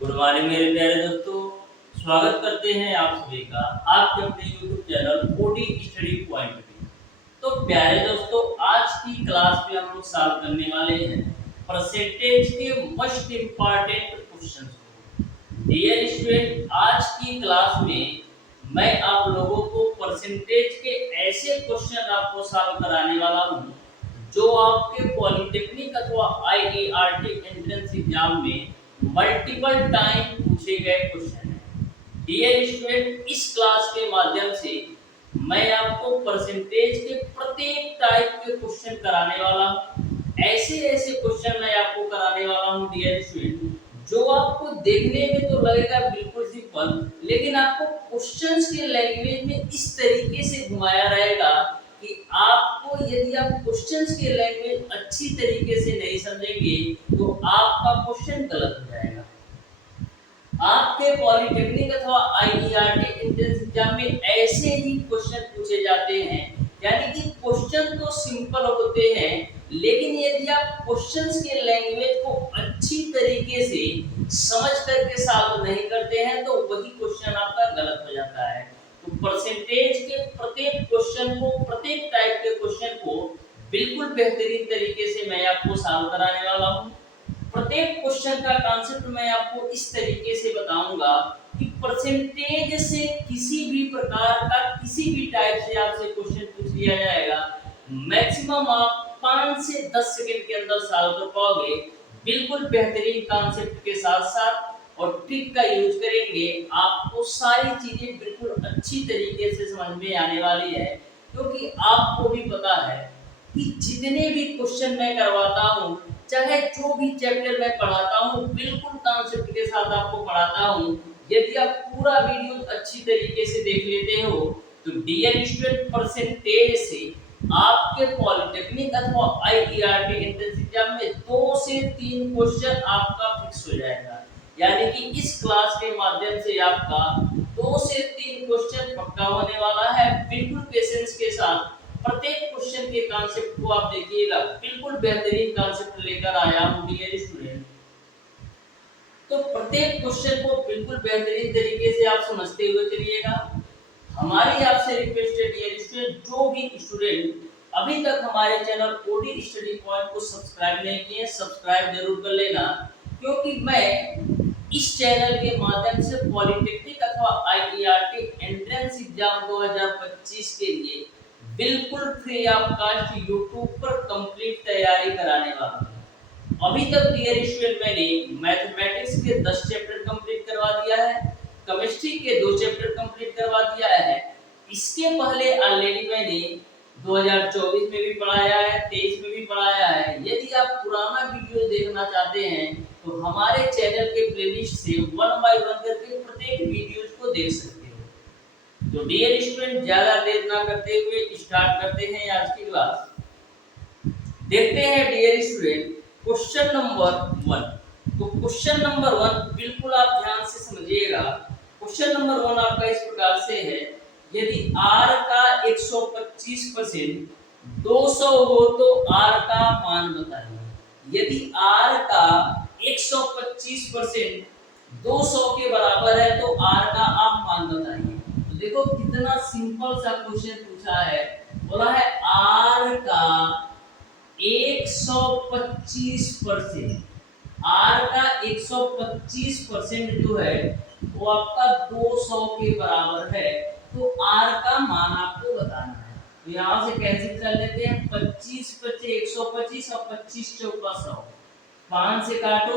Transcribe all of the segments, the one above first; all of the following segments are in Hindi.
गुड मॉर्निंग मेरे प्यारे दोस्तों। स्वागत करते हैं आप सभी का आपके अपने YouTube channel OD Study Point में। तो प्यारे दोस्तों, आज की क्लास में हम लोग सॉल्व करने वाले हैं परसेंटेज के मोस्ट इम्पॉर्टेंट क्वेश्चंस को। डियर स्टूडेंट, आज की क्लास में मैं आप लोगों को परसेंटेज के ऐसे क्वेश्चन आपको सॉल्व कराने वाला हूँ जो आपके पॉलिटेक्निक अथवा आईईआरटी एंट्रेंस एग्जाम में मल्टीपल टाइम पूछे गए क्वेश्चन हैं। डियर स्टूडेंट, इस क्लास के माध्यम से मैं आपको परसेंटेज के प्रत्येक टाइप के क्वेश्चन कराने वाला हूँ। ऐसे ऐसे क्वेश्चन मैं आपको कराने वाला हूँ डियर स्टूडेंट, जो आपको देखने में तो लगेगा बिल्कुल सिंपल, लेकिन आपको क्वेश्चंस के लैंग्वेज में इस तरीके से घुमाया रहेगा कि आपको, यदि आप क्वेश्चंस की लैंग्वेज अच्छी तरीके से नहीं समझेंगे तो आपका क्वेश्चन गलत हो जाएगा। आपके पॉलिटेक्निक अथवा आईईआरटी एंट्रेंस एग्जाम में ऐसे ही क्वेश्चन पूछे जाते हैं, यानी कि क्वेश्चन तो सिंपल होते हैं, लेकिन यदि आप क्वेश्चंस के लैंग्वेज को अच्छी तरीके से समझ करके सॉल्व नहीं करते हैं तो वही क्वेश्चन आपका गलत हो जाता है। तो परसेंटेज के प्रत्येक क्वेश्चन को, प्रत्येक टाइप के क्वेश्चन को बिल्कुल बेहतरीन तरीके से मैं आपको सॉल्व कराने वाला हूँ। प्रत्येक क्वेश्चन का कॉन्सेप्ट मैं आपको इस तरीके से बताऊंगा कि परसेंटेज से किसी भी प्रकार का, किसी भी टाइप से आपसे क्वेश्चन पूछ लिया जाएगा, मैक्सिमम आप 5 से 10 सेकंड के अंदर सॉल्व कर पाओगे। बिल्कुल बेहतरीन कॉन्सेप्ट के साथ साथ और ट्रिक का यूज करेंगे, आपको सारी चीजें बिल्कुल अच्छी तरीके से समझ में आने वाली है। क्योंकि आपको भी पता है कि जितने भी क्वेश्चन मैं करवाता हूँ, चाहे जो भी चैप्टर मैं पढ़ाता हूँ, बिल्कुल कॉन्सेप्ट के साथ आपको पढ़ाता हूँ। यदि आप पूरा वीडियो अच्छी तरीके से देख लेते हो तो डियर स्टूडेंट, परसेंटेज से आपके पॉलिटेक्निक अथवा आईईआरटी एंट्रेंस एग्जाम में 2 से 3 क्वेश्चन आपका फिक्स हो जाएगा। यानी कि इस क्लास के माध्यम से आपका 2 से 3 क्वेश्चन पक्का होने वाला है। बिल्कुल पेशेंस के साथ प्रत्येक क्वेश्चन के कॉन्सेप्ट को आप देखिएगा। बिल्कुल बेहतरीन कॉन्सेप्ट लेकर आया हूं डियर स्टूडेंट। तो प्रत्येक क्वेश्चन को बिल्कुल बेहतरीन तरीके से आप समझते हुए चलिएगा। हमारी आपसे रिक्वेस्ट है डियर स्टूडेंट, जो भी स्टूडेंट अभी तक हमारे चैनल ओडी स्टडी पॉइंट को सब्सक्राइब नहीं किए, सब्सक्राइब जरूर कर लेना। क्योंकि मैं इस चैनल के माध्यम से पॉलिटेक्निक अथवा आईईआरटी एंट्रेंस एग्जाम 2025 के लिए बिल्कुल फ्री ऑफ कॉस्ट यूट्यूब पर कंप्लीट तैयारी कराने वाला हूँ। अभी तक डियर स्टूडेंट मैंने मैथमेटिक्स के 10 चैप्टर कंप्लीट करवा दिया है, केमिस्ट्री के 2 चैप्टर कंप्लीट करवा दिया है। इसके पहले ऑलरेडी मैंने 2024 में भी पढ़ाया है, 23 में भी पढ़ाया है। यदि आप पुराना वीडियो देखना चाहते हैं तो हमारे चैनल के प्लेलिस्ट से 1 बाय 1 करके प्रत्येक वीडियोज को देख सकते हो। तो डियर स्टूडेंट, ज्यादा देर ना करते हुए स्टार्ट करते हैं आज की क्लास। देखते हैं डियर स्टूडेंट क्वेश्चन नंबर 1। तो क्वेश्चन नंबर 1 बिल्कुल आप ध्यान से समझिएगा। क्वेश्चन नंबर 1 आपका इस प्रकार से है, यदि r का 125% 200 हो तो r का मान बताइए। यदि r का 125% 200 के बराबर है तो r का आप मान बताइए। तो देखो कितना सिंपल सा क्वेश्चन पूछा है। बोला है r का 125%, r का 125% जो है वो आपका 200 के बराबर है, तो r का मान आपको बताना है। तो यहाँ से कैंसिल कर लेते हैं, 25 25 125 और 25 चौका 100, 5 से काटो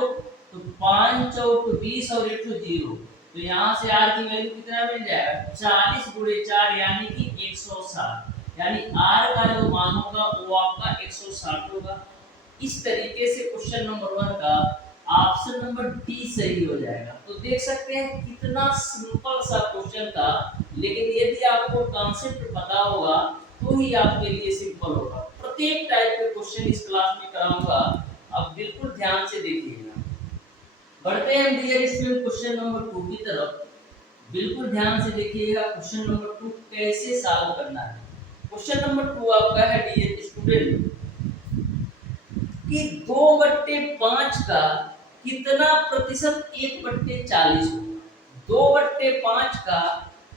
तो 5 चौक 20 और 1 0। तो यहाँ से r की वैल्यू कितना मिल जाएगा, 40 × 4 यानी कि 160। यानी r का जो मान होगा वो आपका 160 होगा। इस तरीके से क्वेश्चन नंबर 1 का ऑप्शन नंबर डी सही हो जाएगा। तो देख सकते हैं कितना सिंपल सा क्वेश्चन था, लेकिन यदि आपको कॉन्सेप्ट पता होगा तो ही आपके लिए सिंपल होगा। प्रत्येक टाइप के क्वेश्चन इस क्लास में कराऊंगा, आप बिल्कुल ध्यान से देखिएगा। बढ़ते हैं डियर स्टूडेंट क्वेश्चन नंबर 2 की तरफ। बिल्कुल ध्यान से देखिएगा क्वेश्चन नंबर 2 कैसे सॉल्व करना है। क्वेश्चन नंबर 2 आपका है डियर स्टूडेंट कि 2/5 का कितना प्रतिशत 1/40 होगा? 2/5 का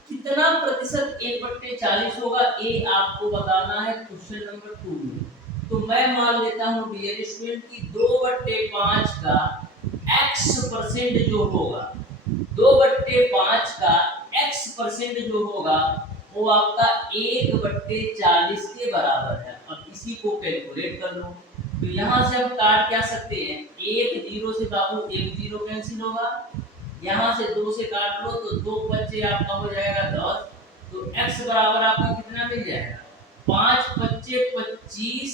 कितना प्रतिशत 1/40 होगा, ये आपको बताना है क्वेश्चन नंबर 2 में। तो मैं मान लेता हूँ डियर स्टूडेंट की 2/5 का x% जो होगा, 2/5 का x% जो होगा वो आपका 1/40 के बराबर है। अब इसी को कैलकुलेट कर लो। तो यहाँ से हम काट क्या सकते हैं, एक जीरो से बाबू एक जीरो कैंसिल होगा, यहाँ से 2 से काट लो तो 2 बच्चे आपका हो जाएगा 10। तो x बराबर आपका कितना मिल जाएगा, 5 बच्चे 25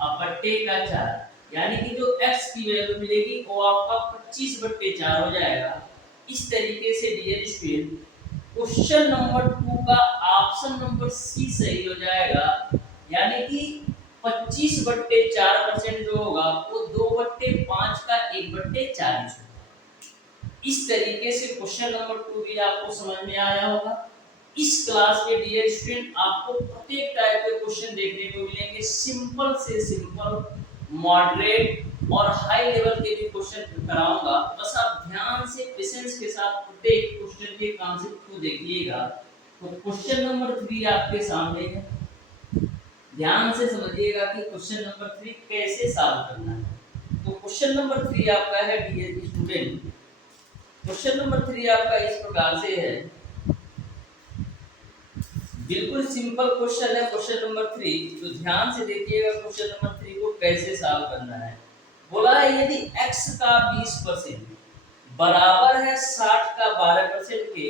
अब बट्टे का 4, यानी कि जो x की वैल्यू मिलेगी वो आपका 25/4 हो जाएगा। इस तरीके से डियर स्टूडेंट क्वेश्चन नंबर 2 का ऑप्शन नंबर सी सही हो जाएगा, यानी कि 25/4% जो होगा वो 2/5 का 1/40 होगा। इस तरीके से क्वेश्चन नंबर 2 भी आपको समझ में आया होगा। इस क्लास में डियर स्टूडेंट आपको प्रत्येक टाइप के क्वेश्चन देखने को मिलेंगे, सिंपल से सिंपल, मॉडरेट और हाई लेवल के भी क्वेश्चन कराऊंगा। बस आप ध्यान से पेशेंस के साथ प्रत्येक क्वेश्चन के कॉन्सेप्ट को देखिएगा। तो क्वेश्चन नंबर 3 आपके सामने है, ध्यान से समझिएगा कि क्वेश्चन नंबर 3 कैसे सॉल्व करना है। तो क्वेश्चन नंबर 3 आपका है डियर स्टूडेंट, क्वेश्चन नंबर 3 आपका इस प्रकार से है, बिल्कुल सिंपल क्वेश्चन है क्वेश्चन नंबर 3। तो ध्यान से देखिएगा क्वेश्चन नंबर 3 को कैसे सॉल्व करना है। बोला है यदि x का 20% बराबर है 60 का 12% के,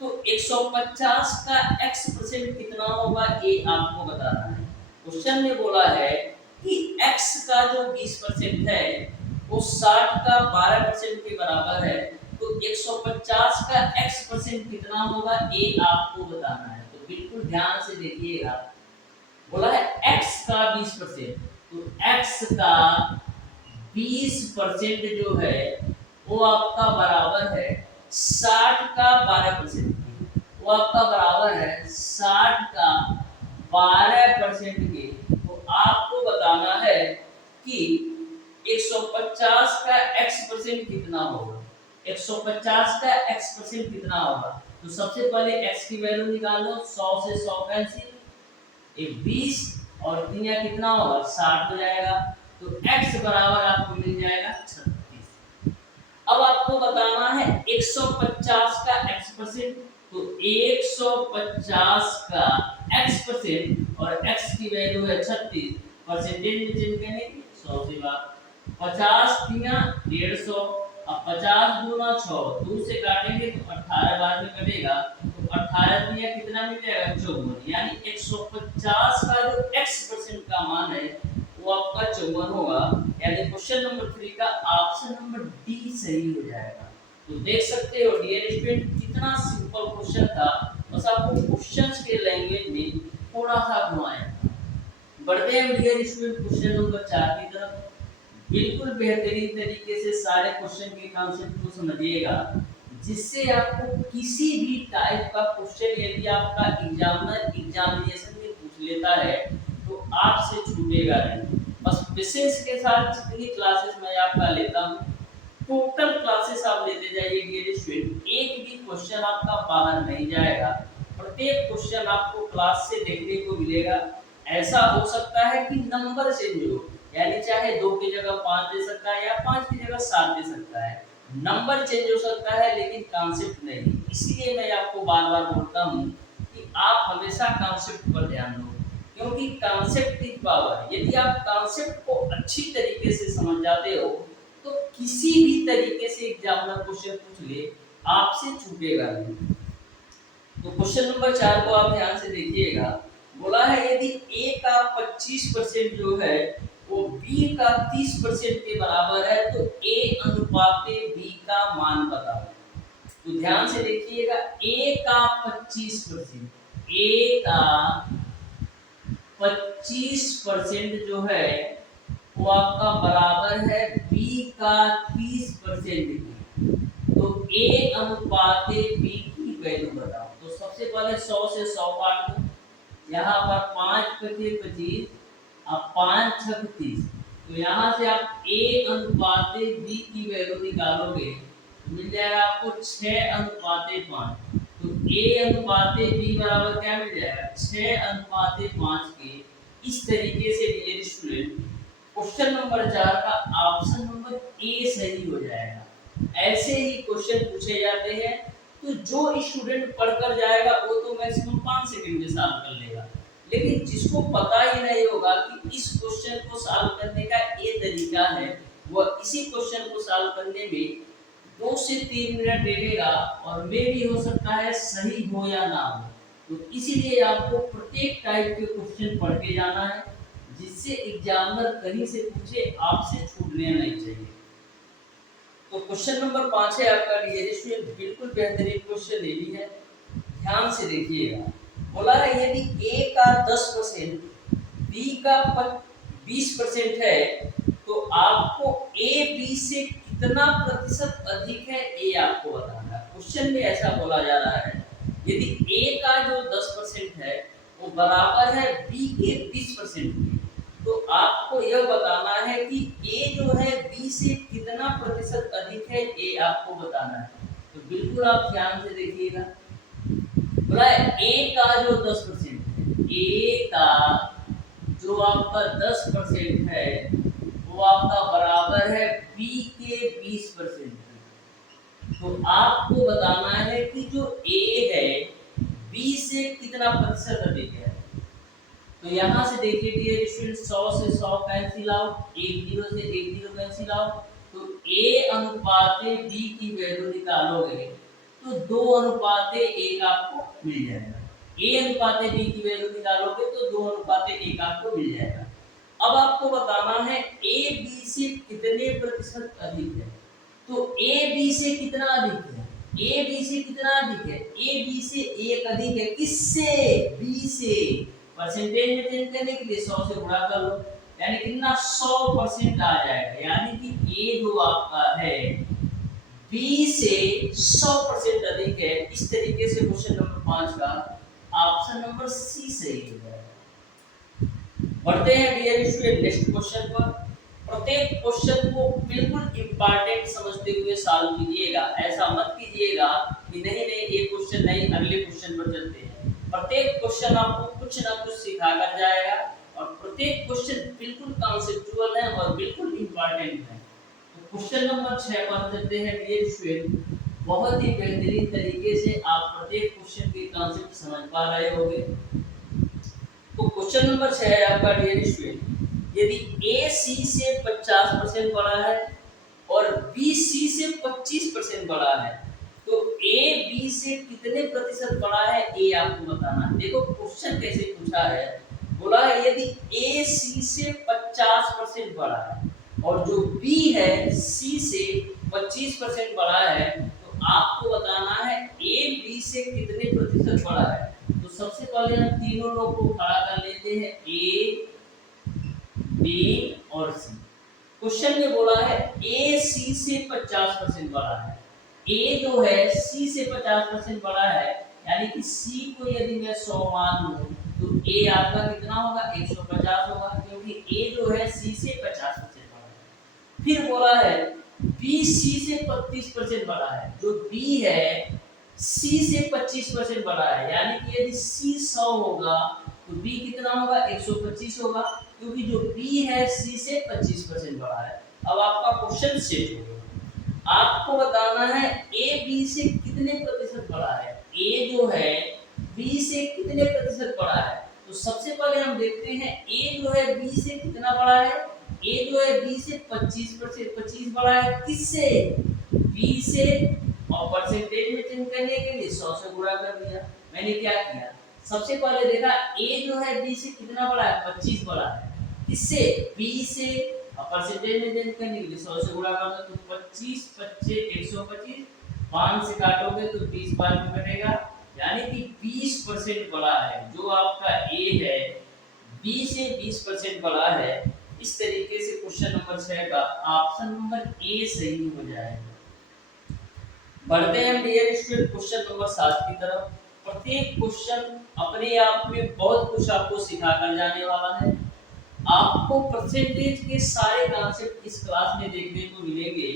तो 150 का x% कितना होगा, ये आपको बताना है। क्वेश्चन में बोला है कि x का जो 20% है वो 60 का 12% के बराबर है, तो 150 का x% कितना होगा, ये आपको बताना है। तो बिल्कुल ध्यान से देखिएगा। बोला है x का 20%, तो x का 20% जो है वो आपका बराबर है 60 का 12%, वो आपका बराबर है 60 का 12% के। तो आपको बताना है कि 150 का x% कितना होगा, 150 का x% कितना होगा। तो सबसे पहले x की वैल्यू निकालो, 100 से 100 कैंसिल, ये 20 और 3 कितना होगा 60 हो जाएगा। तो x बराबर आपको मिल जाएगा 36। अब आपको बताना है 150 का x%, तो 150 का x% और x की वैल्यू है 36, परसेंटेज में चेंज करेंगे 100 से बात, 50 तिया 150, अब 50 दूना 6, 2 से काटेंगे तो 18 बाद में कटेगा, तो 18 तिया कितना मिल जाएगा 54, यानी 150 का जो x% का मान है वो आपका 54 होगा, यानी क्वेश्चन नंबर 3 का ऑप्शन नंबर डी सही हो जाएगा। तो देख सकते हो डियर स्टूडेंट कितना सिंपल क्वेश्चन था, बस आपको क्वेश्चंस के लैंग्वेज में थोड़ा सा घुमाया। बढ़ते हैं डियर स्टूडेंट क्वेश्चन नंबर 4 की तरफ। बिल्कुल बेहतरीन तरीके से सारे क्वेश्चन के कॉन्सेप्ट को समझिएगा, जिससे आपको किसी भी टाइप का क्वेश्चन यदि आपका एग्जामिनर एग्जामिनेशन में पूछ लेता है तो आपसे छूटेगा नहीं। बस पेशेंस के साथ जितनी क्लासेस मैं आपका लेता हूँ, टोटल क्लासेस आप लेते जाइए डियर स्टूडेंट, एक भी क्वेश्चन आपका बाहर नहीं जाएगा। प्रत्येक क्वेश्चन आपको क्लास से देखने को मिलेगा। ऐसा हो सकता है कि नंबर चेंज हो, यानी चाहे 2 की जगह 5 दे सकता है या 5 की जगह 7 दे सकता है, नंबर चेंज हो सकता है लेकिन कॉन्सेप्ट नहीं। इसलिए मैं आपको बार बार बोलता हूँ कि आप हमेशा कॉन्सेप्ट पर ध्यान दो, क्योंकि कॉन्सेप्ट इज पावर। यदि आप कॉन्सेप्ट को अच्छी तरीके से समझ जाते हो तो किसी भी तरीके से एग्जामिनर क्वेश्चन पूछ ले आपसे छूटेगा नहीं। तो क्वेश्चन नंबर 4 को आप ध्यान से देखिएगा। बोला है यदि a का 25% जो है वो b का 30% के बराबर है, तो a अनुपात b का मान बताओ। तो ध्यान से देखिएगा, a का 25%, a का 25% जो है वो आपका बराबर है b का 30% की। तो a अनुपात b की वैल्यू बताओ। तो सबसे पहले 100 से 100 काट दो, यहाँ पर 5 पचे 25, अब 5 6 30, तो यहाँ से आप a अनुपात b की वैल्यू निकालोगे, मिल जाएगा आपको 6:5। तो a अनुपात b बराबर क्या मिल जाएगा, 6:5 के। इस तरीके से डियर स्टूडेंट क्वेश्चन नंबर 4 का ऑप्शन नंबर ए सही हो जाएगा। ऐसे ही क्वेश्चन पूछे जाते हैं, तो जो स्टूडेंट पढ़कर जाएगा वो तो मैक्सिमम 5 सेकंड में सॉल्व कर लेगा, लेकिन जिसको पता ही नहीं होगा कि इस क्वेश्चन को सॉल्व करने का ये तरीका है, वह इसी क्वेश्चन को सॉल्व करने में 2 से 3 मिनट लगेगा, और मे भी हो सकता है सही हो या ना हो। तो इसीलिए आपको प्रत्येक टाइप के क्वेश्चन पढ़ के जाना है, जिससे एग्जामिनर कहीं से पूछे आपसे छूटने नहीं चाहिए। तो क्वेश्चन नंबर 5 है आपका डियर स्टूडेंट, बिल्कुल बेहतरीन क्वेश्चन ये भी है, ध्यान से देखिएगा। बोला है यदि A का 10%, B का 20% है, तो आपको A B से कितना प्रतिशत अधिक है ये आपको बताना है। क्वेश्चन में ऐसा बोला जा रहा है, यदि A का जो 10% है वो बराबर है B के 20% के, तो आपको यह बताना है कि A जो है B से कितना प्रतिशत अधिक है, ये आपको बताना है। तो बिल्कुल आप ध्यान से देखिएगा। बोला है A का जो 10% है, A का जो आपका 10% है वो आपका बराबर है B के 20%। तो आपको बताना है कि जो A है B से कितना प्रतिशत अधिक है। तो यहाँ से देखिए डियर स्टूडेंट, 100 से 100 कैंसिल आउट, 10 से 10 कैंसिल आउट। तो A अनुपात B की वैल्यू निकालोगे तो 2:1 आपको मिल जाएगा। A अनुपात B की वैल्यू निकालोगे तो 2:1 आपको मिल जाएगा। अब आपको बताना है A B से कितने प्रतिशत अधिक है। तो A B से कितना अधिक है, A B से कितना अधिक है, A B से 1 अधिक है, किससे, B से। परसेंटेज में चेंज करने के लिए 100 से गुणा कर लो, यानी कितना 100% आ जाएगा, यानी कि A जो आपका है B से 100% अधिक है। इस तरीके से क्वेश्चन नंबर 5 का ऑप्शन नंबर सी सही हो जाएगा। बढ़ते हैं डियर स्टूडेंट नेक्स्ट क्वेश्चन पर। प्रत्येक क्वेश्चन को बिल्कुल इंपॉर्टेंट समझते हुए सॉल्व कीजिएगा। ऐसा मत कीजिएगा कि नहीं नहीं ये क्वेश्चन नहीं, अगले क्वेश्चन पर चलते हैं। प्रत्येक क्वेश्चन आपको कुछ ना कुछ सिखा कर जाएगा, और प्रत्येक क्वेश्चन बिल्कुल कॉन्सेप्चुअल है और बिल्कुल इंपॉर्टेंट है। तो क्वेश्चन नंबर 6 पर चलते हैं डियर स्टूडेंट। बहुत ही बेहतरीन तरीके से आप प्रत्येक क्वेश्चन के कॉन्सेप्ट समझ पा रहे होंगे। तो क्वेश्चन नंबर 6 है आपका डियर स्टूडेंट, यदि A C से 50% बड़ा है और B C से 25% बड़ा है, तो A B से कितने प्रतिशत बड़ा है ये आपको बताना है। देखो क्वेश्चन कैसे पूछा है, बोला है यदि A C से 50% बड़ा है और जो B है C से 25% बड़ा है, तो आपको बताना है A B से कितने प्रतिशत बड़ा है। तो सबसे पहले हम तीनों लोग को खड़ा कर लेते हैं, A B और C। क्वेश्चन में बोला है A C से 50% बड़ा है। A जो है C से 50% बड़ा है, यानी कि C को यदि मैं 100 मान लूं तो A आपका कितना होगा, 150 होगा, क्योंकि A जो है C से 50% बड़ा है। फिर बोला है B C से 25% बड़ा है, जो B है C से 25% बड़ा है, यानी कि यदि C 100 होगा तो B कितना होगा, 125 होगा, क्योंकि जो B है C से 25% बड़ा है। अब आपका क्वेश्चन सेट हो गया। आपको बताना है A B से कितने प्रतिशत बड़ा है। A जो है B से कितने प्रतिशत बड़ा है। तो सबसे पहले हम देखते हैं A जो है B से कितना बड़ा है। A जो है B से 25% बड़ा है, किससे, B से, और परसेंटेज में चेंज करने के लिए 100 से गुणा कर दिया। मैंने क्या किया, सबसे पहले देखा A जो है B से कितना बड़ा है, 25 बड़ा है, किससे, B से, और परसेंटेज में चेंज करने के लिए 100 से गुणा कर दो, तो 25 25 125, 5 से काटोगे तो 20 बाद में कटेगा, यानी कि 20% बड़ा है। जो आपका A है B से 20% बड़ा है। इस तरीके से क्वेश्चन नंबर 6 का ऑप्शन नंबर ए सही हो जाएगा। बढ़ते हैं डियर स्टूडेंट क्वेश्चन नंबर 7 की तरफ। प्रत्येक क्वेश्चन अपने आप में बहुत कुछ आपको सिखा कर जाने वाला है। आपको परसेंटेज के सारे कॉन्सेप्ट इस क्लास में देखने को मिलेंगे।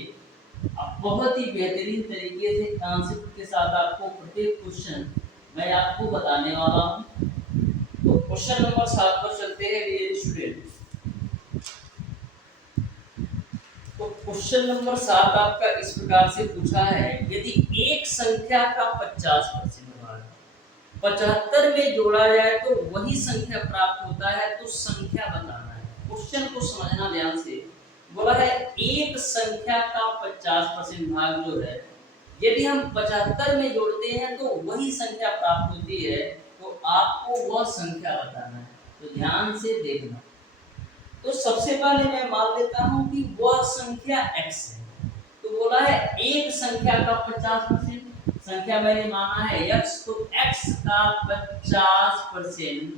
अब बहुत ही बेहतरीन तरीके से कॉन्सेप्ट के साथ आपको प्रत्येक क्वेश्चन मैं आपको बताने वाला हूँ। तो क्वेश्चन नंबर 7 पर चलते हैं डियर स्टूडेंट। तो क्वेश्चन नंबर 7 आपका इस प्रकार से पूछा है, यदि एक संख्या का 50% भाग 75 में जोड़ा जाए तो वही संख्या प्राप्त होता है, तो संख्या बताना है। क्वेश्चन को समझना ध्यान से। बोला है एक संख्या का 50% भाग जो है यदि हम 75 में जोड़ते हैं तो वही संख्या प्राप्त होती है, तो आपको वह संख्या बताना है। तो ध्यान से देखना। तो सबसे पहले मैं मान लेता हूं कि वह संख्या x है। तो बोला है एक संख्या का 50%, संख्या मैंने माना है x, तो x का 50%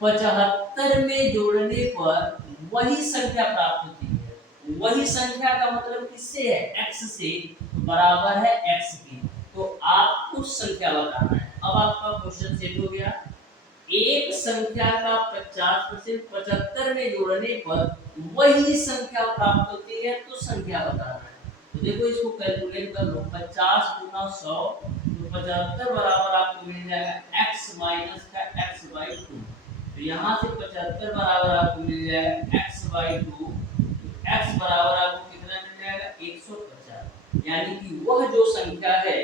75 में जोड़ने पर वही संख्या प्राप्त होती है। वही संख्या का मतलब किससे है? x से, तो बराबर है x की। तो आपको संख्या बताना है। अब आपका क्वेश्चन सेट हो गया। एक संख्या का 50% 75 में जोड़ने पर वही संख्या प्राप्त होती है, तो संख्या बताना है। तो देखो इसको कैलकुलेट कर लो। 50 गुना 100 तो 75 बराबर आपको मिल जाएगा x माइनस का x/2। तो यहाँ से 75 बराबर आपको मिल जाएगा x/2। x बराबर आपको कितना मिल जाएगा? 150। यानी कि वह जो संख्या है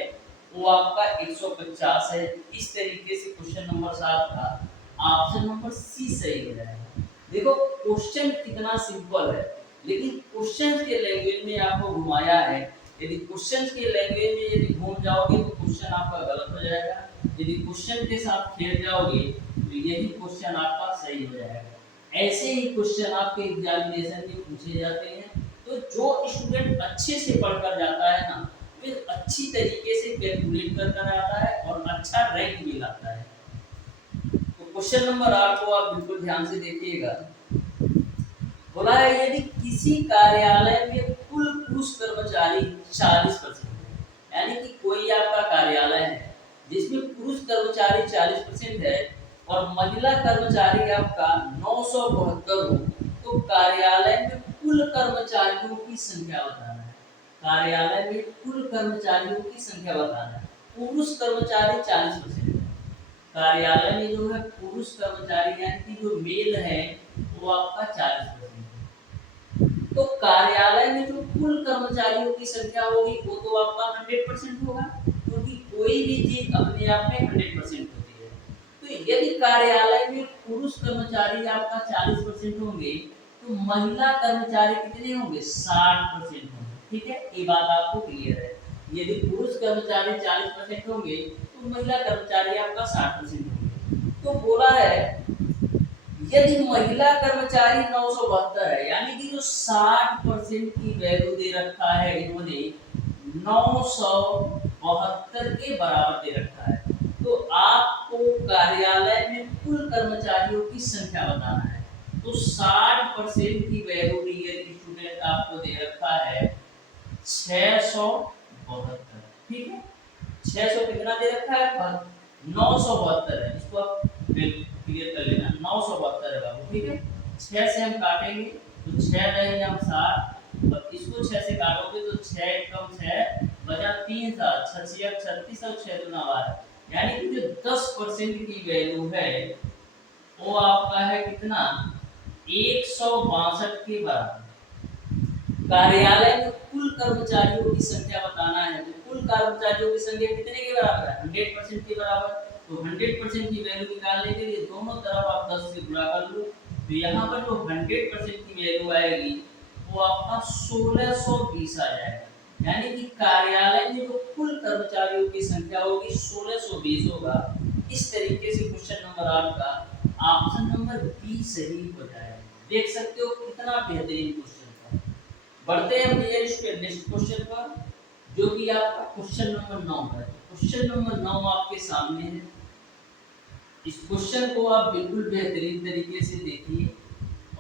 वो आपका 150 है। इस तरीके से क्वेश्चन नंबर 7 का ऑप्शन नंबर सी सही हो जाएगा। देखो क्वेश्चन कितना सिंपल है, लेकिन क्वेश्चन के लैंग्वेज में आपको घुमाया है। यदि क्वेश्चन के लैंग्वेज में यदि घूम जाओगे तो क्वेश्चन आपका गलत हो जाएगा। यदि क्वेश्चन के साथ खेल जाओगे तो यही क्वेश्चन आपका सही हो जाएगा। ऐसे ही क्वेश्चन आपके एग्जामिनेशन में पूछे जाते हैं। तो जो स्टूडेंट अच्छे से पढ़कर जाता है ना, फिर अच्छी तरीके से कैलकुलेट कर आता है और अच्छा रैंक भी लाता है। तो क्वेश्चन नंबर 8 को आप बिल्कुल ध्यान से देखिएगा। बोला है यदि किसी कार्यालय में कुल पुरुष कर्मचारी 40% है, यानी कि कोई आपका कार्यालय है जिसमें पुरुष कर्मचारी 40% है और महिला कर्मचारी आपका 972 हो, तो कार्यालय में कुल कर्मचारियों की संख्या बताना है। कार्यालय में कुल कर्मचारियों की संख्या बताना है। पुरुष कर्मचारी 40% है। कार्यालय में जो है पुरुष कर्मचारी यानी कि जो मेल है वो आपका 40% है। तो कार्यालय में जो कुल कर्मचारियों की संख्या होगी वो तो आपका 100% होगा, क्योंकि कोई भी चीज अपने आप में 100% होती है। तो यदि कार्यालय में पुरुष कर्मचारी आपका 40% होंगे तो महिला कर्मचारी कितने होंगे? 60% होंगे। ठीक है, ये बात आपको क्लियर है। यदि पुरुष कर्मचारी 40% होंगे तो महिला कर्मचारी आपका 60% होंगे। तो बोला है यदि महिला कर्मचारी 972 है, यानी कि जो 60% की वैल्यू दे रखा है इन्होंने 972 के बराबर दे रखा है, तो आपको कार्यालय में कुल कर्मचारियों की संख्या बताना है। तो 60% की वैल्यू डियर स्टूडेंट आपको दे रखा है 672। ठीक है, 600 कितना दे रखा है? 972 है। इसको आप क्लियर कर लेना। 972 है बाबू। ठीक है, 6 से हम काटेंगे तो 6 रहेंगे हम 7, और इसको 6 से काटोगे तो 6 कम 6 बचा 3 7 6 36 और 6 दूना 12, यानी कि जो 10% की वैल्यू है वो आपका है कितना? 162 के बराबर। कार्यालय में कुल कर्मचारियों की संख्या बताना है, तो कुल कर्मचारियों की संख्या कितने के बराबर है? 100% के बराबर। तो 100% की वैल्यू निकालने के लिए दोनों तरफ आप 10 से गुणा कर लो। तो यहाँ पर जो 100% की वैल्यू आएगी वो आपका 1620 आ जाएगा। यानी कि कार्यालय में जो कुल कर्मचारियों की संख्या होगी 1620 होगा। इस तरीके से क्वेश्चन नंबर 8 का ऑप्शन नंबर बी सही हो जाएगा। देख सकते हो कितना बेहतरीन क्वेश्चन था। बढ़ते हैं हम नेक्स्ट क्वेश्चन पर, जो कि आपका क्वेश्चन नंबर 9 है। क्वेश्चन नंबर 9 आपके सामने है। इस क्वेश्चन को आप बिल्कुल बेहतरीन तरीके से देखिए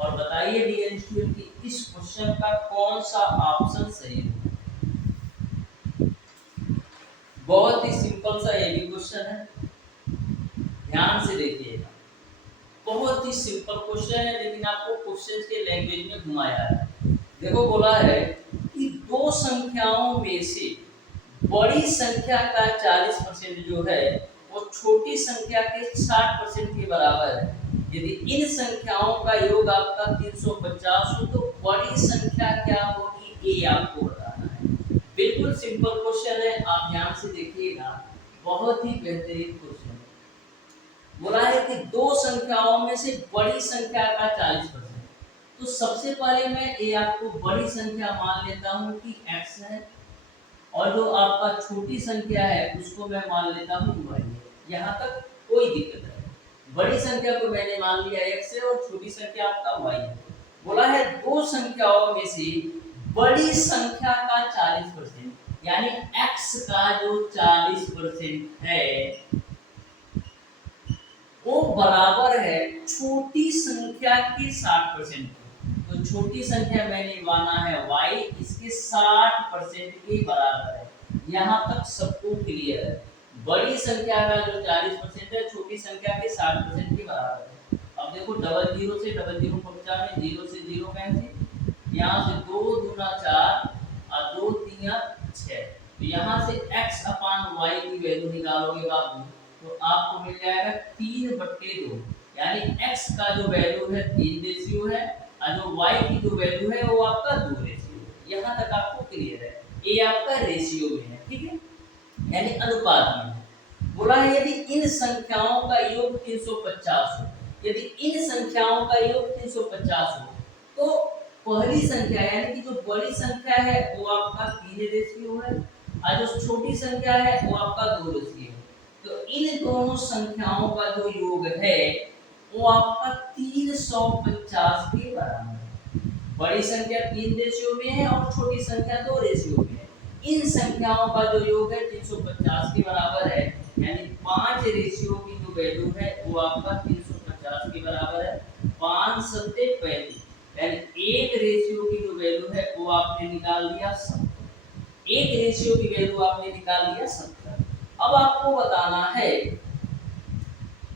और बताइए डियर स्टूडेंट कि इस क्वेश्चन का कौन सा ऑप्शन सही है। बहुत ही सिंपल सा ये भी क्वेश्चन है, ध्यान से देखिएगा। बहुत ही सिंपल क्वेश्चन है, लेकिन आपको क्वेश्चन के लैंग्वेज में घुमाया है। देखो बोला है कि दो संख्याओं में से बड़ी संख्या का 40% जो है वो छोटी संख्या के 60% के बराबर है। यदि इन संख्याओं का योग आपका 350 हो तो बड़ी संख्या क्या होगी, ये आपको बताना है। बिल्कुल सिंपल क्वेश्चन है, आप ध्यान से देखिएगा, बहुत ही बेहतरीन क्वेश्चन है। बोला है कि दो संख्याओं में से बड़ी संख्या का 40%। तो सबसे पहले मैं ये आपको बड़ी संख्या मान लेता हूँ कि x है, और जो आपका छोटी संख्या है उसको मैं मान लेता हूँ y है। यहाँ तक कोई दिक्कत नहीं। बड़ी संख्या को मैंने मान लिया x है और छोटी संख्या आपका y है। बोला है दो संख्याओं में से बड़ी संख्या का 40%, यानी x का जो 40% है वो बराबर है छोटी संख्या के 60%। तो छोटी संख्या मैंने माना है y, इसके 60% के बराबर है। यहाँ तक सबको क्लियर है। बड़ी संख्या का जो 40% है छोटी संख्या के 60% के बराबर है। अब देखो डबल जीरो से डबल जीरो पहुंचाने, जीरो से जीरो कैंसिल, यहाँ से 2 दूना 4 और 2 तीन 6। तो यहाँ से x अपान y की वैल्यू निकालोगे बाबू तो आपको मिल जाएगा 3/2, यानी x का जो वैल्यू है 3 रेशियो है और जो y की जो वैल्यू है वो आपका 2 रेशियो है। यहाँ तक आपको क्लियर है, ये आपका रेशियो में है, ठीक है, यानी अनुपात में है। बोला है यदि इन संख्याओं का योग 350 हो, यदि इन संख्याओं का योग 350 हो तो पहली संख्या यानी कि जो बड़ी संख्या है वो आपका 3 रेशियो है और जो छोटी संख्या है वो आपका 2 रेशियो है। तो इन दोनों संख्याओं का जो योग है वो आपका 350 के बराबर है। बड़ी संख्या 3 रेशियो में है और छोटी संख्या 2 रेशियो में है। इन संख्याओं का जो योग है 350 के बराबर है, यानी 5 रेशियो की जो वैल्यू है वो आपका 350 के बराबर है। 5 सत्ते 35, यानी एक रेशियो की जो वैल्यू है वो आपने निकाल दिया 70। एक रेशियो की वैल्यू आपने निकाल दिया 70। अब आपको बताना है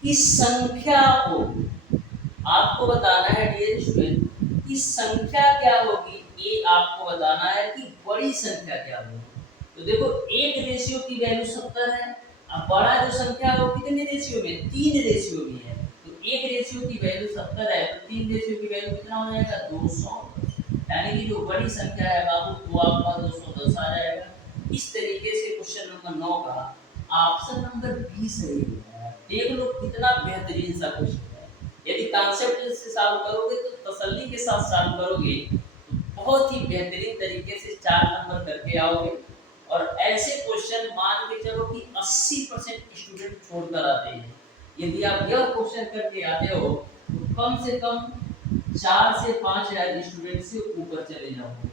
कि संख्या को, आपको बताना है डियर स्टूडेंट कि संख्या क्या होगी, ये आपको बताना है कि बड़ी संख्या क्या होगी। तो देखो एक रेशियो की वैल्यू 70 है, अब बड़ा जो संख्या है वो कितने रेशियो में, 3 रेशियो में है। तो एक रेशियो की वैल्यू 70 है तो 3 रेशियो की वैल्यू कितना हो जाएगा, 200, यानी कि जो बड़ी संख्या है बाबू वो आपका 210 आ जाएगा। इस तरीके से क्वेश्चन नंबर 9 का ऑप्शन नंबर बी सही है। देख लो कितना बेहतरीन सा क्वेश्चन है। यदि कॉन्सेप्ट से सॉल्व करोगे तो तसल्ली के साथ सॉल्व करोगे तो बहुत ही बेहतरीन तरीके से 4 नंबर करके आओगे। और ऐसे क्वेश्चन मान के चलो कि 80% स्टूडेंट छोड़कर आते हैं। यदि आप यह क्वेश्चन करके आते हो तो कम से कम 4 से 5 हजार स्टूडेंट से ऊपर चले जाओगे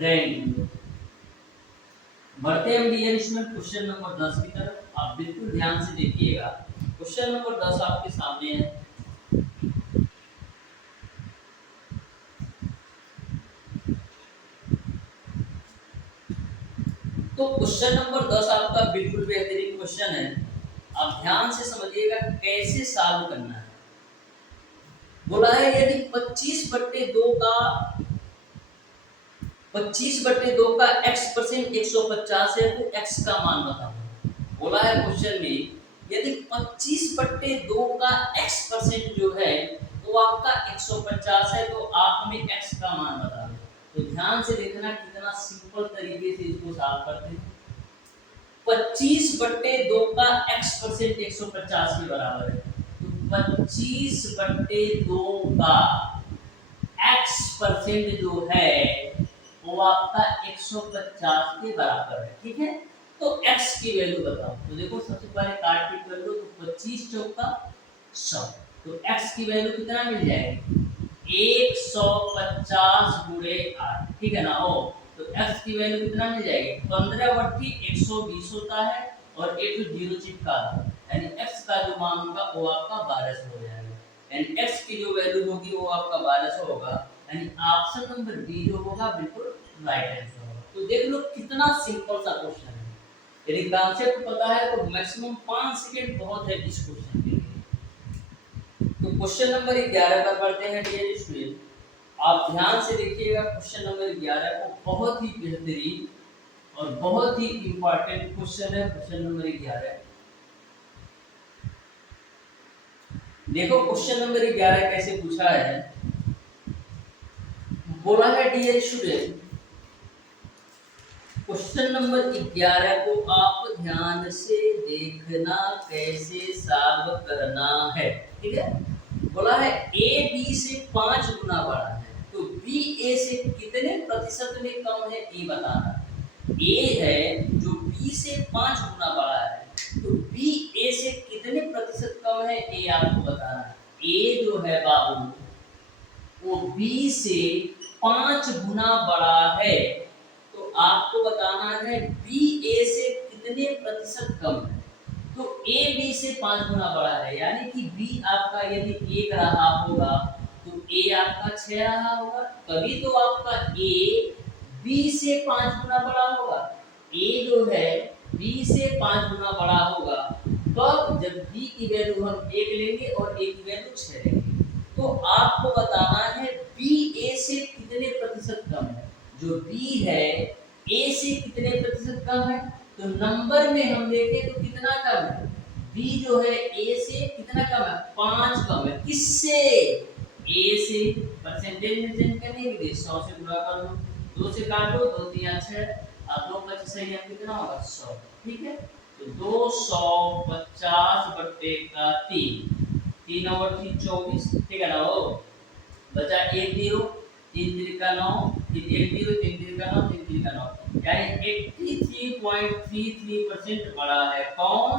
रैंक में। बढ़ते हैं डियर स्टूडेंट क्वेश्चन नंबर 10 की तरफ। आप बिल्कुल ध्यान से देखिएगा। क्वेश्चन नंबर 10 आपके सामने है। तो क्वेश्चन नंबर 10 आपका बिल्कुल बेहतरीन क्वेश्चन है। आप ध्यान से समझिएगा कैसे सॉल्व करना है। बोला है यदि 25/2 का x% 150 है तो x का मान बताओ। बोला है क्वेश्चन में यदि 25/2 का x% जो है वो आपका 150 है तो आप हमें x का मान बताओ। तो ध्यान से देखना कितना सिंपल तरीके से इसको सॉल्व करते हैं। 25/2 का x% 150 के बराबर है, तो 25/2 का x% जो है वो आपका 150 के बराबर है, ठीक है। तो x की वैल्यू बताओ। तो देखो सबसे पहले काट पीट कर लो, तो 25 चौका 100, तो x की वैल्यू कितना मिल जाएगी, 150 गुणे 8, ठीक है ना। हो तो x की वैल्यू कितना मिल जाएगी, 15/120 होता है और एक जीरो चिपका दो, यानी x का जो मान होगा वो आपका 1200 हो जाएगा। यानी x की जो वैल्यू होगी वो आपका 1200 होगा, यानी ऑप्शन नंबर बी जो होगा बिल्कुल राइट आंसर होगा। तो देख लो कितना सिंपल सा क्वेश्चन है। यदि कॉन्सेप्ट पता है तो मैक्सिमम 5 सेकंड बहुत है इस क्वेश्चन के लिए। तो क्वेश्चन नंबर 11 पर पढ़ते हैं डियर स्टूडेंट। आप ध्यान से देखिएगा, क्वेश्चन नंबर 11 को बहुत ही बेहतरीन और बहुत ही इंपॉर्टेंट क्वेश्चन है। क्वेश्चन नंबर 11 देखो, क्वेश्चन नंबर 11 कैसे पूछा है। बोला है डियर स्टूडेंट, क्वेश्चन नंबर 11 को आप ध्यान से देखना कैसे सॉल्व करना है, ठीक है। बोला है ए बी से 5 गुना बड़ा है, तो बी ए से कितने प्रतिशत में कम है ये बताना। ए है जो बी से 5 गुना बड़ा है, तो बी ए से कितने प्रतिशत कम है ये आपको बताना है। ए जो है बाबू वो बी से 5 गुना बड़ा है, तो आपको बताना है बी ए से कितने प्रतिशत कम है। तो ए बी से 5 गुना बड़ा है, यानी कि बी आपका यदि 1 रहा होगा तो ए आपका 6 रहा होगा, तभी तो आपका ए बी से 5 गुना बड़ा होगा। ए जो है बी से 5 गुना बड़ा होगा कब, जब बी की वैल्यू हम 1 लेंगे और ए की वैल्यू 6 लेंगे। तो आपको बताना है बी ए से कितने प्रतिशत कम है। जो बी है ए से कितने प्रतिशत कम है, तो नंबर में हम देखें तो कितना कम है। बी जो है ए से कितना कम है, 5 कम है। किससे, ए से। परसेंटेज में चेंज करने के लिए 100 से गुणा कर दो, 2 से काटो, 2 3 6, अब 2 25 सही है, कितना होगा 100, ठीक है। तो 250 बट्टे का 3, 3 और 3 24, ठीक है ना। वो बचा 1 0, 3 3 का 9, 1 0, 3 3 का 9, 3 3 का 9, यानी 83.33% बड़ा है। कौन,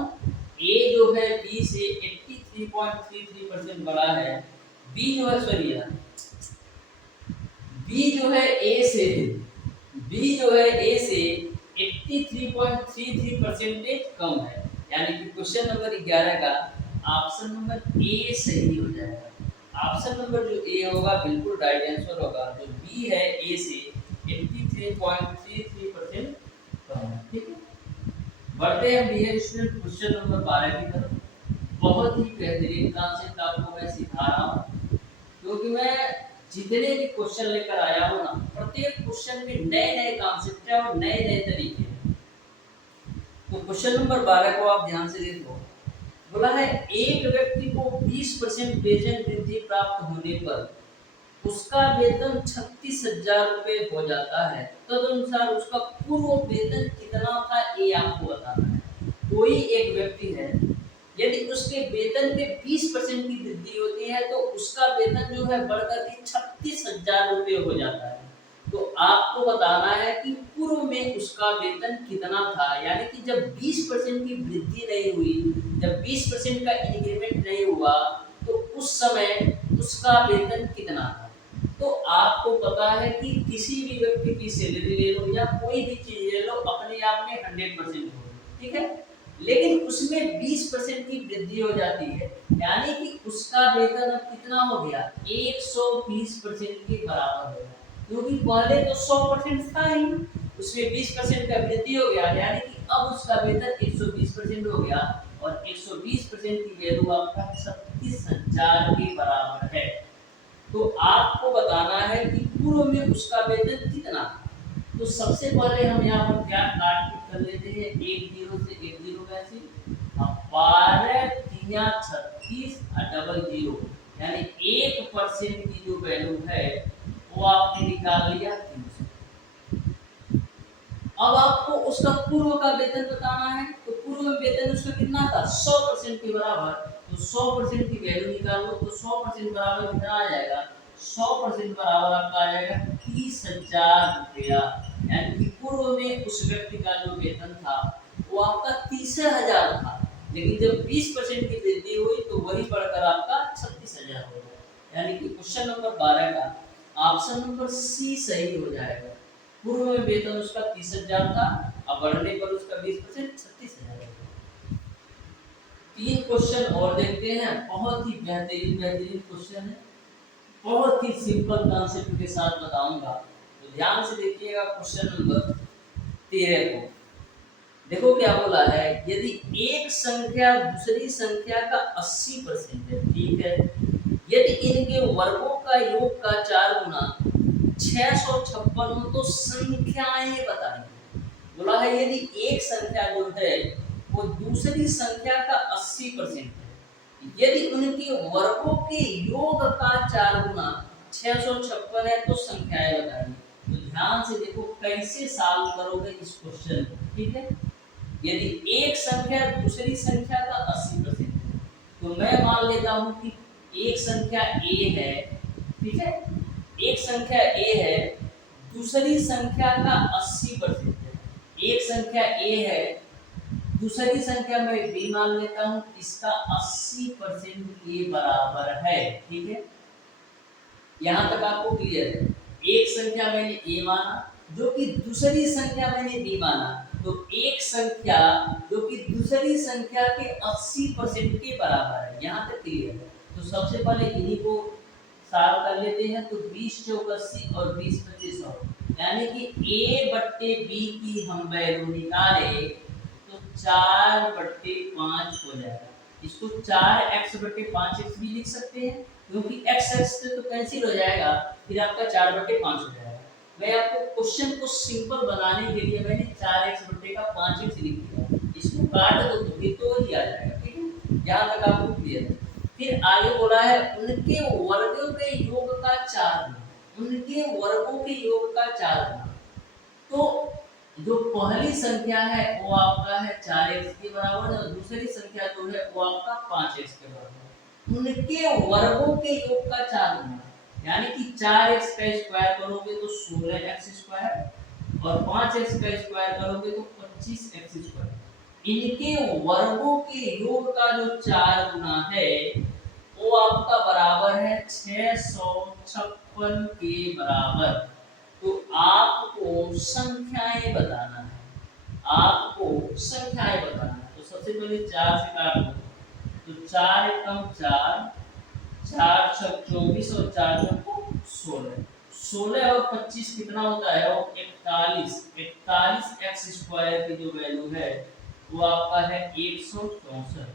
ए जो है बी से 83.33% बड़ा है। बी जो है सॉरी बी जो है ए से, बी जो है ए से 83.33% कम है, यानी कि क्वेश्चन नंबर 11 का ऑप्शन नंबर ए सही हो जाएगा। ऑप्शन नंबर जो ए होगा बिल्कुल राइट आंसर होगा। जो बी है ए से 83.33% कम है, ठीक है। बढ़ते हैं डियर स्टूडेंट क्वेश्चन नंबर 12 की तरफ। बहुत ही बेहतरीन कॉन्सेप्ट आपको मैं सिखा रहा हूँ, क्योंकि मैं जितने भी क्वेश्चन लेकर आया हूँ ना, प्रत्येक क्वेश्चन में नए नए कॉन्सेप्ट है और नए नए तरीके हैं। तो क्वेश्चन नंबर 12 को आप ध्यान से देखो। बोला है एक व्यक्ति को 20% वेतन वृद्धि प्राप्त होने पर उसका वेतन 36,000 रुपए हो जाता है, तदनुसार उसका पूर्व वेतन कितना था ये आपको बताना है। कोई एक व्यक्ति है, यदि उसके वेतन में 20% की वृद्धि होती है तो उसका वेतन जो है बढ़कर के 36,000 रुपए हो जाता है। तो आपको बताना है कि पूर्व में उसका वेतन कितना था, यानी कि जब 20% की वृद्धि नहीं हुई, जब 20% का इंक्रीमेंट नहीं हुआ, तो उस समय उसका वेतन कितना था। तो आपको पता है कि किसी भी व्यक्ति की सैलरी ले लो या कोई भी चीज ले लो, अपने आप में 100% हो, ठीक है, लेकिन उसमें 20% की वृद्धि हो जाती है, यानी कि उसका वेतन अब कितना हो गया, 120% के बराबर हो गया। क्योंकि पहले तो 100% था ही, उसमें 20% का वृद्धि हो गया, यानी कि अब उसका वेतन 120% हो गया, और 120% की वैल्यू आपका 36,000 के बराबर है। तो आपको बताना है कि पूर्व में उसका वेतन कितना। तो सबसे पहले हम यहाँ पर क्या काट कर लेते हैं, 1 0 से 1 0 कैसे, 12 3 36 डबल 0, यानी 1% की जो वैल्यू है वो आपने निकाल लिया 300। अब आपको उसका पूर्व का वेतन बताना है, तो पूर्व में वेतन उसका कितना था, 100% के बराबर। तो 100% की वैल्यू निकाल लो, तो 100% बराबर कितना आ जाएगा, 100% बराबर आपका आ जाएगा 30,000 रुपया। यानी कि पूर्व में उस व्यक्ति का जो वेतन था वो आपका 30,000 था, लेकिन जब 20% की वृद्धि हुई तो वही बढ़कर आपका 36,000 हो गया। यानी कि क्वेश्चन नंबर 12 का ऑप्शन नंबर सी सही हो जाएगा। पूर्व में वेतन उसका 30,000 था, अब बढ़ने पर उसका 20% 36,000 हो गया। 3 क्वेश्चन और देखते हैं, बहुत ही बेहतरीन क्वेश्चन है, बहुत ही सिंपल कॉन्सेप्ट के साथ बताऊंगा, तो ध्यान से देखिएगा। क्वेश्चन नंबर 13 को देखो क्या बोला है, यदि एक संख्या दूसरी संख्या का 80% है, ठीक है, यदि इनके वर्गों का योग का 4 गुना 656 हो तो संख्याएं बताइए। बोला है यदि एक संख्या जो है वो दूसरी संख्या का 80% है, यदि उनके वर्गों के योग का 4 गुना 656 है तो संख्याएं बताइए। तो ध्यान से देखो कैसे सॉल्व करोगे इस क्वेश्चन को, ठीक है। यदि एक संख्या दूसरी संख्या का 80% है तो मैं मान लेता हूं कि एक संख्या a है, ठीक है, एक संख्या a है, दूसरी संख्या का 80% है। एक संख्या a है, दूसरी संख्या मैं b मान लेता हूं, इसका 80% के बराबर है, ठीक है। यहाँ तक आपको क्लियर है। एक संख्या मैंने a माना जो कि दूसरी संख्या मैंने b माना, तो एक संख्या जो कि दूसरी संख्या के 80% के बराबर है। यहाँ तक क्लियर है। तो सबसे पहले इन्हीं को सॉल्व कर लेते हैं। तो 20 चौक 80 और 20 25 100, यानी कि a बट्टे b की हम वैल्यू निकाले तो 4/5 हो जाएगा। इसको 4x बटे 5x भी लिख सकते हैं क्योंकि x से तो कैंसिल हो जाएगा, फिर आपका 4/5 हो जाएगा। मैं आपको क्वेश्चन को सिंपल बनाने के लिए मैंने 4x बटे का 5x लिख दिया। इसको काट दो तो फिर तो ही आ जाएगा, ठीक है। यहाँ तक आपको क्लियर है। फिर आगे बोला है उनके वर्गों के योग का 4 गुना, उनके वर्गों के योग का 4 गुना। तो जो पहली संख्या है वो आपका है 4x के बराबर और दूसरी संख्या जो है वो आपका 5x के बराबर। उनके वर्गों के योग का 4 गुना, यानी कि 4x का स्क्वायर करोगे तो 16x स्क्वायर और 5x का स्क्वायर करोगे तो 25x स्क्वायर। इनके वर्गों के योग का जो 4 गुना है वो आपका बराबर है 656 के बराबर। तो आपको संख्याएं बताना है, आपको संख्याएं बताना है। तो सबसे पहले 4 से काट दो, तो 4 एकम 4, 4 छक 24 और 4 छक 16। 16 और 25 कितना होता है? वो 41। 41 एक्स स्क्वायर की जो वैल्यू है वो आपका है 164।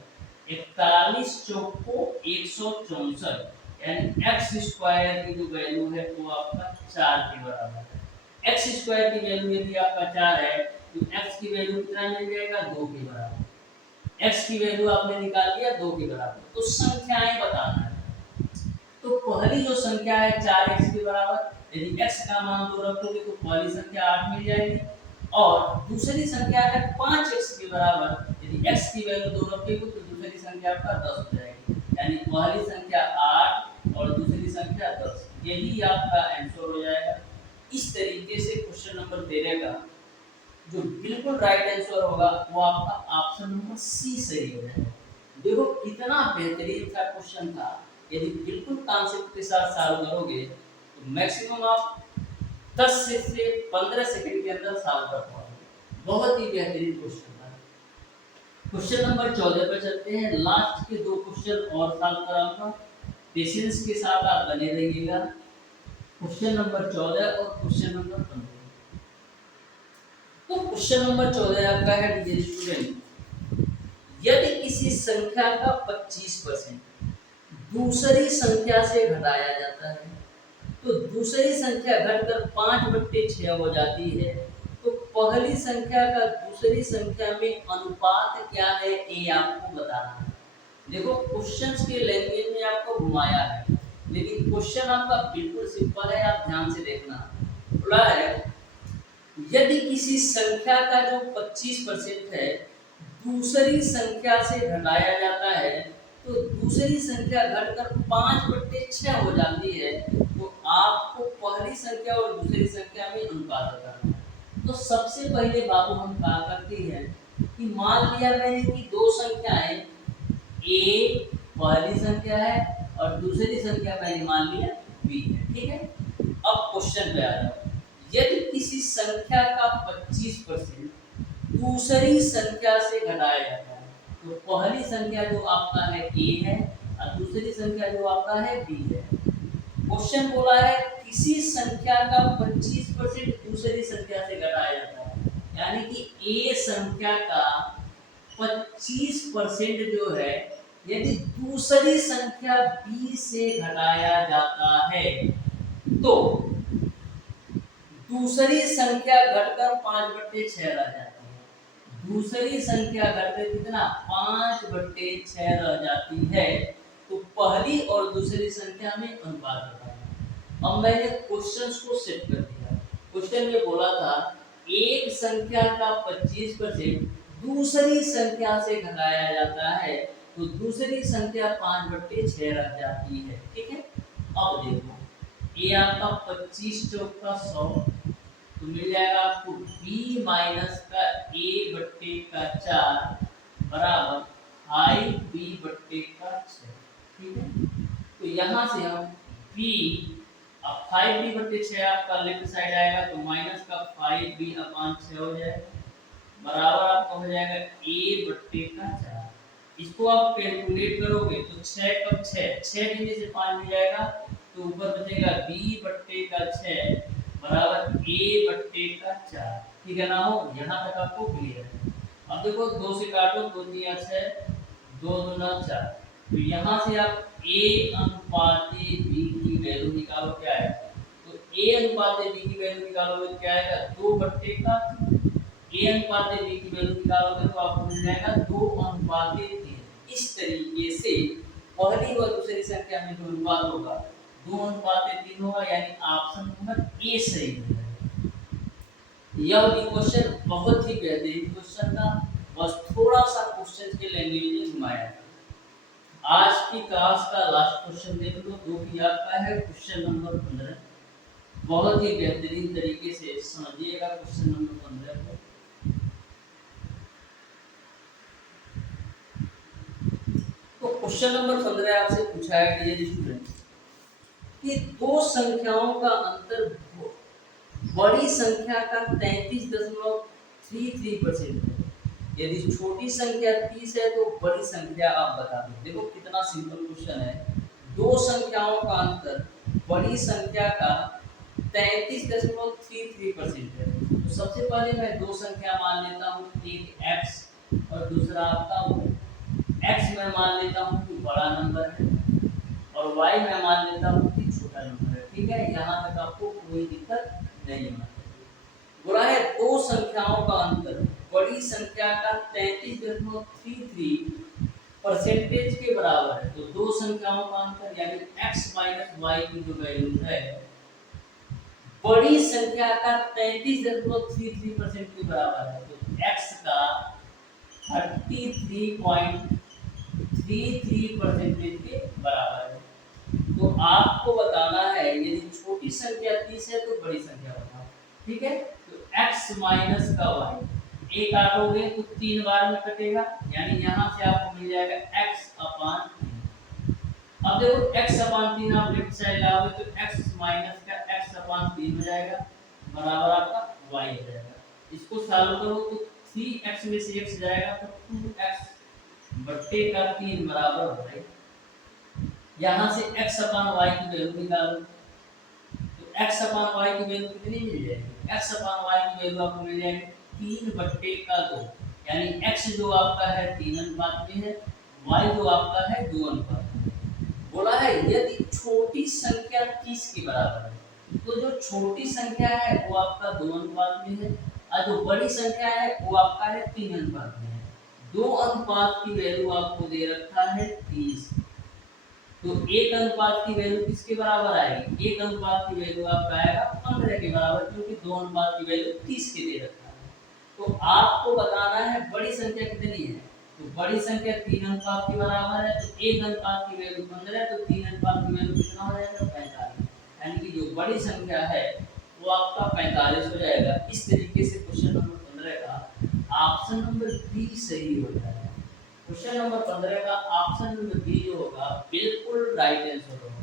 41 चौको 164, यानी एक्स स्क्वायर की जो वैल्यू है वो आपका 4 के बराबर है। एक्स स्क्वायर की वैल्यू यदि आपका 4 है तो एक्स की वैल्यू कितना मिल जाएगा? 2 के बराबर। एक्स की वैल्यू आपने निकाल लिया 2 के बराबर। तो संख्याएं बताना है। तो पहली जो संख्या है 4x के बराबर, यदि x का मान 2 रखोगे तो पहली संख्या 8 मिल जाएगी। और दूसरी संख्या है 5x के बराबर, यदि x की वैल्यू 2 रखोगे तो दूसरी संख्या आपका 10 हो जाएगी। यानी पहली संख्या 8 और दूसरी संख्या 10, यही आपका आंसर हो जाएगा। इस तरीके से क्वेश्चन नंबर 13 का जो बिल्कुल राइट आंसर होगा वो आपका ऑप्शन नंबर सी सही हो जाएगा। देखो कितना बेहतरीन सा क्वेश्चन था। यदि बिल्कुल कॉन्सेप्ट के साथ सॉल्व करोगे तो मैक्सिमम आप 10 से 15 सेकंड के अंदर सॉल्व कर पाओगे। बहुत ही बेहतरीन क्वेश्चन था। क्वेश्चन नंबर 14 पर चलते हैं। लास्ट के 2 क्वेश्चन और सॉल्व कराऊंगा, पेशेंस के साथ आप बने रहिएगा। क्वेश्चन नंबर 14 और क्वेश्चन नंबर 15। तो क्वेश्चन नंबर 14 आपका है डियर स्टूडेंट, यदि किसी संख्या का 25% दूसरी संख्या से घटाया जाता है तो दूसरी संख्या घटकर 5/6 हो जाती है, तो पहली संख्या का दूसरी संख्या में अनुपात क्या है ये आपको बताना है। देखो क्वेश्चंस के लैंग्वेज में आपको घुमाया है, लेकिन क्वेश्चन आपका बिल्कुल सिंपल है, आप ध्यान से देखना। बोला है यदि किसी संख्या का जो 25% है दूसरी संख्या से घटाया जाता है तो दूसरी संख्या घटकर 5/6 हो जाती है, तो आपको पहली संख्या और दूसरी संख्या में अनुपात करना है। तो सबसे पहले बाबू हम क्या करते हैं कि मान लिया मैंने कि 2 संख्याएं a पहली संख्या है और दूसरी संख्या मैंने मान लिया b है, ठीक है। अब क्वेश्चन पे आ जाओ। यदि किसी संख्या का 25% दूसरी संख्या से घटाया जाता है तो पहली संख्या जो आपका है a है और दूसरी संख्या जो आपका है b है। क्वेश्चन बोला है किसी संख्या का 25% दूसरी संख्या से घटाया जाता है, यानी कि a संख्या का 25% जो है यदि दूसरी संख्या b से घटाया जाता है तो दूसरी संख्या घटकर 5/6 रह जाती है। दूसरी संख्या घटकर कितना 5/6 रह जाती है तो पहली और दूसरी संख्या में अनुपात बताना। अब मैंने क्वेश्चंस को सेट कर दिया। क्वेश्चन में बोला था एक संख्या का 25% दूसरी संख्या से घटाया जाता है तो दूसरी संख्या 5/6 रह जाती है। ठीक है, अब देखो ये आपका 25 चौका 100 तो मिल जाएगा आपको b माइनस का a बट्टे का 4 बराबर 5b/6। ठीक है, तो यहाँ से हम b अब 5b/6 आपका लेफ्ट साइड आएगा तो माइनस का 5b/6 हो जाएगा बराबर आपका हो जाएगा a/4। इसको आप कैलकुलेट करोगे तो 6 कब 6 गिनने से 5 मिल जाएगा तो ऊपर बचेगा b/6 बराबर a/4। ठीक है ना, हो यहाँ तक आपको क्लियर है। अब देखो 2 से काटो 2 दिया 6 2 दूना 4 तो यहाँ से आप a अनुपाते b की वैल्यू निकालो क्या है तो a अनुपाते b की वैल्यू निकालोगे तो क्या आएगा 2/3। a अनुपाते b की वैल्यू निकालोगे तो आपको मिल जाएगा 2/3। इस तरीके से पहली और दूसरी संख्या में जो अनुपात होगा 2/3 होगा, यानी ऑप्शन नंबर ए सही है। यह भी क्वेश्चन बहुत ही बेहतरीन क्वेश्चन था, बस थोड़ा सा क्वेश्चन के लैंग्वेज में घुमाया था। आज की क्लास का लास्ट क्वेश्चन देख लो जो कि आपका है क्वेश्चन नंबर 15। बहुत ही बेहतरीन तरीके से समझिएगा क्वेश्चन नंबर 15 को। तो क्वेश्चन नंबर 15 आपसे पूछा है डियर स्टूडेंट कि दो संख्याओं का अंतर बड़ी संख्या का 33.33% है। यदि छोटी संख्या 30 है तो बड़ी संख्या आप बता दो। देखो कितना सिंपल क्वेश्चन है। दो संख्याओं का अंतर बड़ी संख्या का 33.33% है। तो सबसे पहले मैं दो संख्या मान लेता हूँ, एक x और दूसरा आपका y। x मैं मान लेता हूँ कि बड़ा नंबर है और y मैं मान लेता हूँ कि छोटा नंबर है। ठीक है, यहाँ तक आपको कोई दिक्कत नहीं होना चाहिए। बोला है दो संख्याओं का अंतर बड़ी संख्या का 33.33% के बराबर है। तो दो संख्याओं का अंतर यानी x माइनस y की जो वैल्यू है बड़ी संख्या का 33.33% के बराबर है तो x का 33.33% के बराबर है। तो आपको बताना है यदि छोटी संख्या 30 है तो बड़ी संख्या बताओ। ठीक है, तो x माइनस का y एक काटोगे तो 3 बार में कटेगा, यानी यहाँ से आपको मिल जाएगा x/3। अब देखो x/3 आप लेफ्ट साइड लाओगे तो x माइनस का x/3 हो जाएगा बराबर आपका y हो जाएगा। इसको सॉल्व करो तो 3x में से x जाएगा तो 2x/3 बराबर हो जाएगा। यहाँ से x/y की वैल्यू निकालो तो x/y की वैल्यू कितनी मिल जाएगी x/y की वैल्यू आपको मिल जाएगी 3/2 यानी x जो आपका है 3 अनुपात में है, y जो आपका है 2 अनुपात में है। बोला है यदि छोटी संख्या 30 के बराबर है तो जो छोटी संख्या है वो आपका 2 अनुपात में है और जो बड़ी संख्या है वो आपका है 3 अनुपात में है। 2 अनुपात की वैल्यू आपको दे रखा है 30 तो एक अनुपात की वैल्यू किसके बराबर आएगी? एक अनुपात की वैल्यू आपका आएगा 15 के बराबर, क्योंकि दो अनुपात की वैल्यू 30 के दे रखा है। तो आपको बताना है बड़ी संख्या कितनी है, तो बड़ी संख्या 3 अनुपात के बराबर है तो एक अनुपात की वैल्यू 15 है तो 3 अनुपात की वैल्यू कितना हो जाएगा 45, यानी कि जो बड़ी संख्या है वो आपका 45 हो जाएगा। इस तरीके से क्वेश्चन नंबर 15 का ऑप्शन नंबर बी सही हो जाएगा। क्वेश्चन नंबर 15 का ऑप्शन नंबर बी जो होगा बिल्कुल राइट आंसर होगा।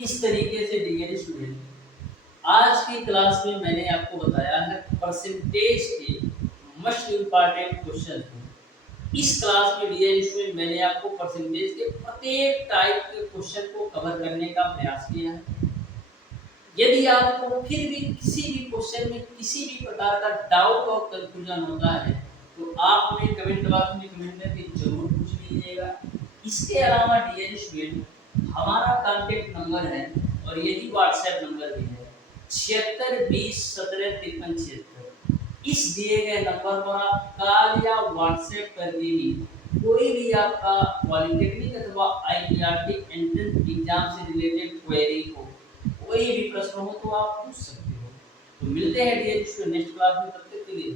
इस तरीके से डियर स्टूडेंट आज की क्लास में मैंने आपको बताया है परसेंटेज के मोस्ट इंपॉर्टेंट क्वेश्चन। इस क्लास में डियर स्टूडेंट मैंने आपको परसेंटेज के प्रत्येक टाइप के क्वेश्चन को कवर करने का प्रयास किया है। यदि आपको फिर भी किसी भी क्वेश्चन में किसी भी प्रकार का डाउट और कंफ्यूजन होता है तो आप हमें कमेंट बॉक्स में कमेंट करके जरूर पूछ लीजिएगा। इसके अलावा डियर स्टूडेंट, हमारा कॉन्टेक्ट नंबर है और यही व्हाट्सएप नंबर भी है 7620175376। इस दिए गए नंबर पर आप कॉल या व्हाट्सएप करके भी कोई भी आपका पॉलिटेक्निक अथवा आईपीआरटी एंट्रेंस एग्जाम से रिलेटेड क्वेरी हो, कोई भी प्रश्न हो तो आप पूछ सकते हो। तो मिलते हैं डियर स्टूडेंट नेक्स्ट क्लास में, तब तक के लिए